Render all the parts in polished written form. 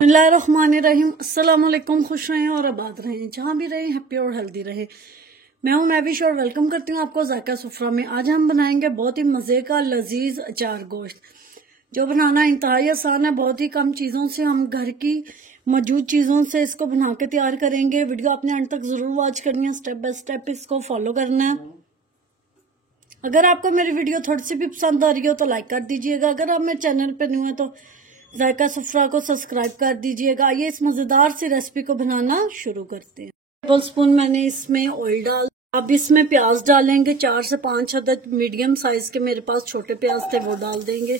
बिस्मिल्लाहिर्रहमानिर्रहीम। अस्सलाम वालेकुम। खुश रहें और आबाद रहें, जहाँ भी रहें हैप्पी और हेल्दी रहें। मैं हूं नैविश और वेलकम करती हूँ आपको जायका सुफ्रा में। आज हम बनाएंगे बहुत ही मज़े का लजीज अचार गोश्त, जो बनाना इंतहाई आसान है। बहुत ही कम चीज़ों से हम घर की मौजूद चीज़ों से इसको बना के तैयार करेंगे। वीडियो आपने अंत तक ज़रूर वॉच करनी है, स्टेप बाय स्टेप इसको फॉलो करना है। अगर आपको मेरी वीडियो थोड़ी सी भी पसंद आ रही हो तो लाइक कर दीजिएगा। अगर आप मेरे चैनल पर न्यू है तो जायका सुफ्रा को सब्सक्राइब कर दीजिएगा। आइए इस मजेदार सी रेसिपी को बनाना शुरू करते हैं। टेबल स्पून मैंने इसमें ऑयल डाल। अब इसमें प्याज डालेंगे, 4 से 5 अदद मीडियम साइज के मेरे पास छोटे प्याज थे, वो डाल देंगे।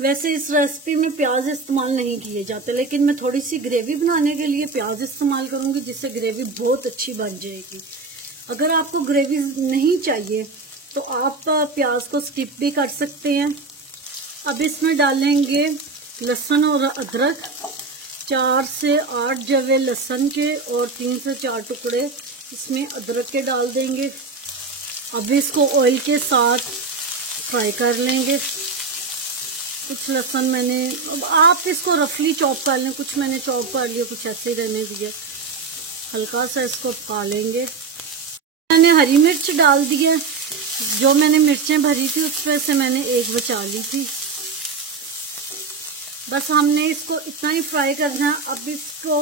वैसे इस रेसिपी में प्याज इस्तेमाल नहीं किए जाते, लेकिन मैं थोड़ी सी ग्रेवी बनाने के लिए प्याज इस्तेमाल करूंगी, जिससे ग्रेवी बहुत अच्छी बन जाएगी। अगर आपको ग्रेवी नहीं चाहिए तो आप प्याज को स्किप भी कर सकते हैं। अब इसमें डालेंगे लहसुन और अदरक, 4 से 8 जवे लहसुन के और 3 से 4 टुकड़े इसमें अदरक के डाल देंगे। अब इसको ऑयल के साथ फ्राई कर लेंगे। कुछ लहसुन मैंने, अब आप इसको रफली चॉप कर लें, कुछ मैंने चॉप कर लिया, कुछ ऐसे ही रहने दिया। हल्का सा इसको पका लेंगे। मैंने हरी मिर्च डाल दी है, जो मैंने मिर्चें भरी थी उसमें से मैंने एक बचा ली थी। बस हमने इसको इतना ही फ्राई करना है। अब इसको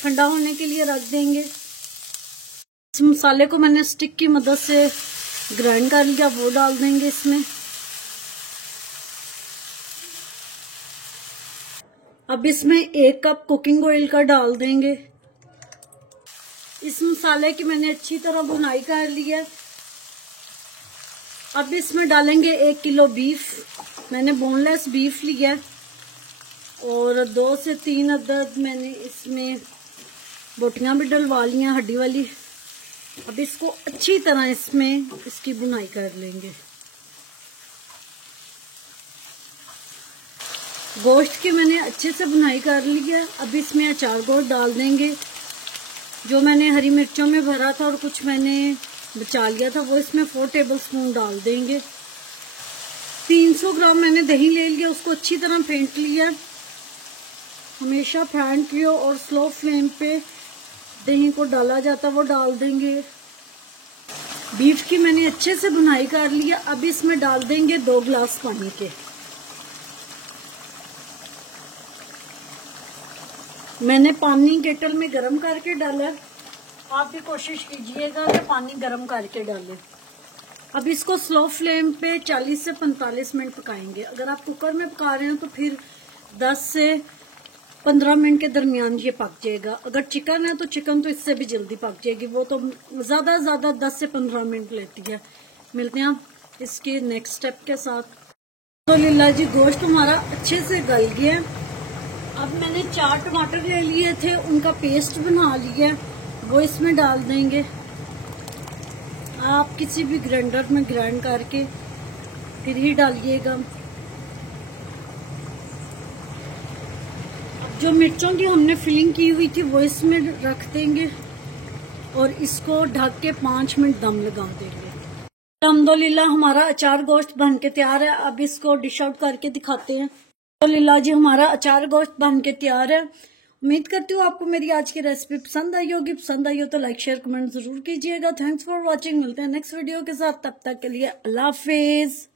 ठंडा होने के लिए रख देंगे। इस मसाले को मैंने स्टिक की मदद से ग्राइंड कर लिया, वो डाल देंगे इसमें। अब इसमें 1 कप कुकिंग ऑयल का डाल देंगे। इस मसाले की मैंने अच्छी तरह भुनाई कर ली है। अब इसमें डालेंगे 1 किलो बीफ। मैंने बोनलेस बीफ लिया है और 2 से 3 अदद मैंने इसमें बोटियां भी डलवा ली हैं, हड्डी वाली। अब इसको अच्छी तरह इसमें इसकी भुनाई कर लेंगे। गोश्त की मैंने अच्छे से भुनाई कर ली है। अब इसमें अचार गोश्त डाल देंगे, जो मैंने हरी मिर्चों में भरा था और कुछ मैंने बचा लिया था, वो इसमें 4 टेबल स्पून डाल देंगे। 300 ग्राम मैंने दही ले लिया, उसको अच्छी तरह फेंट लिया। हमेशा फेंट लियो और स्लो फ्लेम पे दही को डाला जाता है, वो डाल देंगे। बीफ की मैंने अच्छे से भुनाई कर लिया। अब इसमें डाल देंगे 2 गिलास पानी के। मैंने पानी केटल में गर्म करके डाला। आप भी कोशिश कीजिएगा कि पानी गर्म करके डालें। अब इसको स्लो फ्लेम पे 40 से 45 मिनट पकाएंगे। अगर आप कुकर में पका रहे हैं तो फिर 10 से 15 मिनट के दरमियान ये पक जाएगा। अगर चिकन है तो चिकन तो इससे भी जल्दी पक जाएगी, वो तो ज्यादा 10 से 15 मिनट लेती है। मिलते हैं इसके नेक्स्ट स्टेप के साथ। तो लीला जी, गोश्त हमारा अच्छे से गल गया है। अब मैंने 4 टमाटर ले लिए थे, उनका पेस्ट बना लिया, वो इसमें डाल देंगे। आप किसी भी ग्राइंडर में ग्राइंड करके फिर ही डालिएगा। जो मिर्चों की हमने फिलिंग की हुई थी वो इसमें रख देंगे और इसको ढक के 5 मिनट दम लगा देंगे। अल्हम्दुलिल्लाह हमारा अचार गोश्त बन के तैयार है। अब इसको डिश आउट करके दिखाते हैं। तो लीला जी, हमारा अचार गोश्त बन के तैयार है। उम्मीद करती हूँ आपको मेरी आज की रेसिपी पसंद आई होगी। पसंद आई हो तो लाइक शेयर कमेंट जरूर कीजिएगा। Thanks for watching. मिलते हैं नेक्स्ट वीडियो के साथ, तब तक के लिए अल्लाह हाफिज।